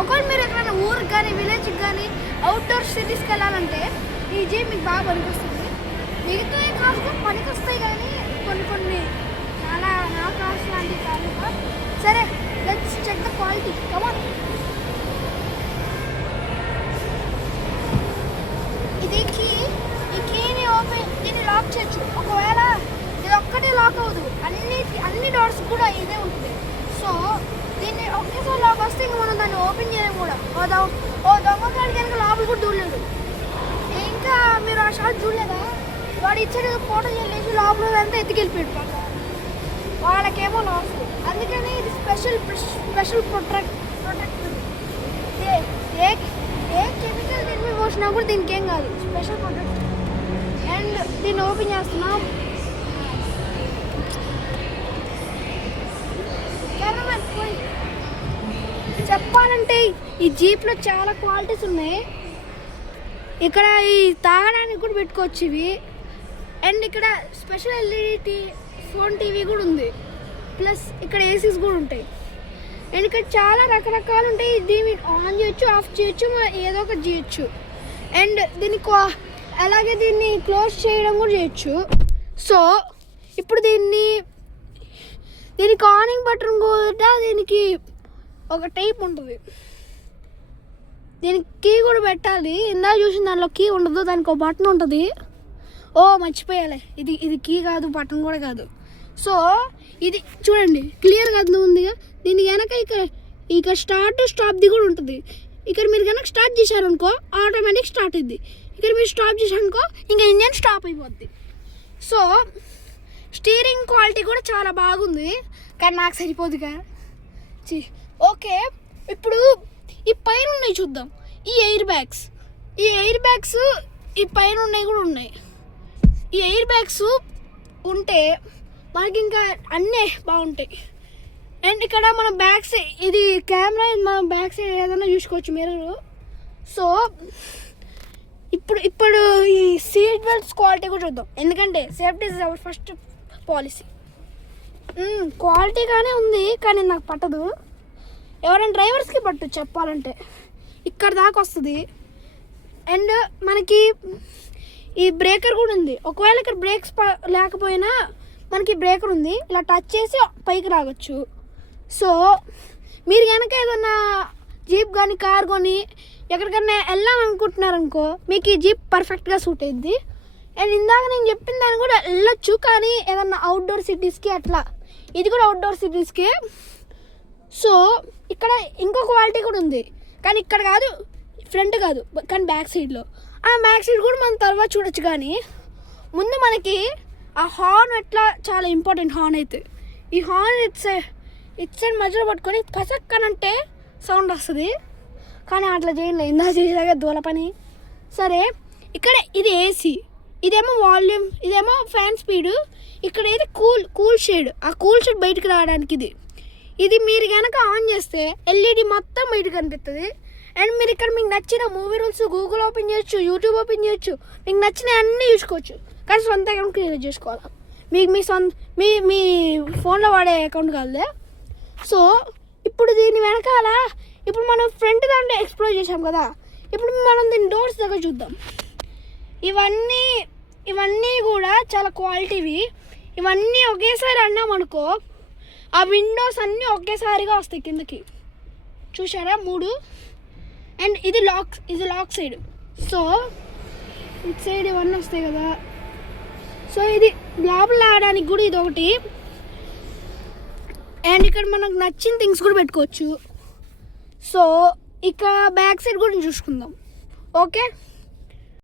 ఒకవేళ మీరు ఎక్కడైనా ఊరికి కానీ విలేజ్కి కానీ అవుట్డోర్ సిటీస్కి వెళ్ళాలంటే ఈ జీప్ మీకు బాగా పనికొస్తుంది. మిగతా కాస్ట్ పనికొస్తాయి కానీ కొన్ని చాలా నా కాస్ట్ లాంటివి కాదు. సరే, లెట్స్ చెక్ ద క్వాలిటీ. కమాన్. ఇది ఈ కీని దీన్ని లాక్ చేయొచ్చు. ఒకవేళ ఇది ఒక్కటే లాక్ అవ్వదు, అన్ని డోర్స్ కూడా ఇదే ఉంటుంది. సో దీన్ని ఒకేసారి లాక్ వస్తే ఇంక మనం దాన్ని ఓపెన్ చేయలేము కూడా. దొంగకాడికి కనుక లోపల కూడా చూడలేదు. ఇంకా మీరు ఆ షాట్ చూడలేదా? వాడు ఇచ్చాడు ఫోటో చేసి లోపల అంతా ఎత్తుకెళ్ళిపోయాడు పక్క. వాళ్ళకేమో లాస్. అందుకని ఇది స్పెషల్ ప్రొటెక్ట్. ఏ కెమికల్ దీని మీద పోసినా కూడా దీనికి ఏం కాదు. Special protect. అండ్ దీన్ని ఓపెన్ చేస్తున్నాం. చెప్పాలంటే ఈ జీప్లో చాలా క్వాలిటీస్ ఉన్నాయి. ఇక్కడ ఈ తాగడానికి కూడా పెట్టుకోవచ్చు ఇవి. అండ్ ఇక్కడ స్పెషల్ ఎల్ఈడి ఫోన్ టీవీ కూడా ఉంది. ప్లస్ ఇక్కడ ఏసీస్ కూడా ఉంటాయి. అండ్ ఇక్కడ చాలా రకరకాలు ఉంటాయి. దీన్ని ఆన్ చేయొచ్చు, ఆఫ్ చేయొచ్చు, ఏదో ఒకటి చేయొచ్చు. అండ్ అలాగే దీన్ని క్లోజ్ చేయడం కూడా చేయొచ్చు. సో ఇప్పుడు దీనికి ఆనింగ్ బటన్ కూడా దీనికి ఒక టైప్ ఉంటుంది. దీనికి కీ కూడా పెట్టాలి. ఇందాక చూసిన దాంట్లో కీ ఉండదు, దానికి ఒక బటన్ ఉంటుంది. మర్చిపోయాలి, ఇది కీ కాదు, బటన్ కూడా కాదు. సో ఇది చూడండి క్లియర్గా అది ఉందిగా. దీనికి వెనక ఇక్కడ స్టాప్ది కూడా ఉంటుంది. ఇక్కడ మీరు కనుక స్టార్ట్ చేశారనుకో ఆటోమేటిక్ స్టార్ట్ అయింది. ఇక్కడ మీరు స్టాప్ చేశారనుకో ఇంకా ఇంజన్ స్టాప్ అయిపోద్ది. సో స్టీరింగ్ క్వాలిటీ కూడా చాలా బాగుంది, కానీ నాకు సరిపోదుగా. ఓకే, ఇప్పుడు ఈ పైన ఉన్నాయి చూద్దాం. ఈ ఎయిర్ బ్యాగ్స్ ఈ పైన ఉన్నాయి కూడా ఉన్నాయి. ఈ ఎయిర్ బ్యాగ్స్ ఉంటే మనకి ఇంకా అన్నీ బాగుంటాయి. అండ్ ఇక్కడ మన బ్యాక్ సైడ్ ఇది కెమెరా, మనం బ్యాక్ సైడ్ ఏదైనా చూసుకోవచ్చు మిర్రర్. సో ఇప్పుడు ఈ సీట్ బెల్ట్స్ క్వాలిటీ కూడా చూద్దాం, ఎందుకంటే safety is our first policy. క్వాలిటీగానే ఉంది, కానీ నాకు పట్టదు. ఎవరైనా డ్రైవర్స్కి పట్టు చెప్పాలంటే ఇక్కడ దాకా వస్తుంది. అండ్ మనకి ఈ బ్రేకర్ కూడా ఉంది. ఒకవేళ ఇక్కడ బ్రేక్స్ లేకపోయినా మనకి బ్రేకర్ ఉంది, ఇలా టచ్ చేసి పైకి రాగచ్చు. సో మీరు కనుక ఏదన్నా జీప్ కానీ కార్ కొని ఎక్కడికన్నా వెళ్ళాలనుకుంటున్నారనుకో మీకు ఈ జీప్ పర్ఫెక్ట్గా సూట్ అయ్యిద్ది. అండ్ ఇందాక నేను చెప్పిన దాన్ని కూడా వెళ్ళొచ్చు, కానీ ఏదన్నా అవుట్డోర్ సిటీస్కి అట్లా. ఇది కూడా అవుట్డోర్ సిటీస్కి. సో ఇక్కడ ఇంకో క్వాలిటీ కూడా ఉంది, కానీ ఇక్కడ కాదు, ఫ్రంట్ కాదు, కానీ బ్యాక్ సైడ్లో. ఆ బ్యాక్ సైడ్ కూడా మనం తర్వాత చూడొచ్చు. కానీ ముందు మనకి ఆ హార్న్ ఎట్లా చాలా ఇంపార్టెంట్. హార్న్ అయితే ఈ హార్న్ ఇట్స్ సైడ్ మధ్యలో పట్టుకొని పసక్కనంటే సౌండ్ వస్తుంది, కానీ అట్లా చేయలేదు. ఇందా చేసేలాగా దూల పని. సరే, ఇక్కడ ఇది ఏసీ, ఇదేమో వాల్యూమ్, ఇదేమో ఫ్యాన్ స్పీడు. ఇక్కడ అయితే కూల్ షేడ్. ఆ కూల్ షేడ్ బయటకు రావడానికి ఇది మీరు కనుక ఆన్ చేస్తే ఎల్ఈడి మొత్తం బయటకు కనిపిస్తుంది. అండ్ మీరు ఇక్కడ మీకు నచ్చిన మూవీ రూల్స్ గూగుల్ ఓపెన్ చేయొచ్చు, యూట్యూబ్ ఓపెన్ చేయొచ్చు, మీకు నచ్చిన అన్నీ చూసుకోవచ్చు. కానీ సొంత అకౌంట్ క్రియేట్ చేసుకోవాలి. మీకు మీ ఫోన్లో వాడే అకౌంట్ కాదు. సో ఇప్పుడు దీని వెనకాల ఇప్పుడు మనం ఫ్రంట్ దాంట్లో ఎక్స్ప్లోర్ చేసాం కదా, ఇప్పుడు మనం దీని డోర్స్ దగ్గర చూద్దాం. ఇవన్నీ కూడా చాలా క్వాలిటీవి. ఇవన్నీ ఒకేసారి అన్నామనుకో ఆ విండోస్ అన్నీ ఒకేసారిగా వస్తాయి కిందకి. చూసారా 3. అండ్ ఇది లాక్ సైడ్. సో ఇటు సైడ్ ఇవన్నీ వస్తాయి కదా. సో ఇది లోపల ఆడడానికి కూడా ఇది ఒకటి. అండ్ ఇక్కడ మనకు నచ్చిన థింగ్స్ కూడా పెట్టుకోవచ్చు. సో ఇక్కడ బ్యాక్ సైడ్ కూడా చూసుకుందాం. ఓకే.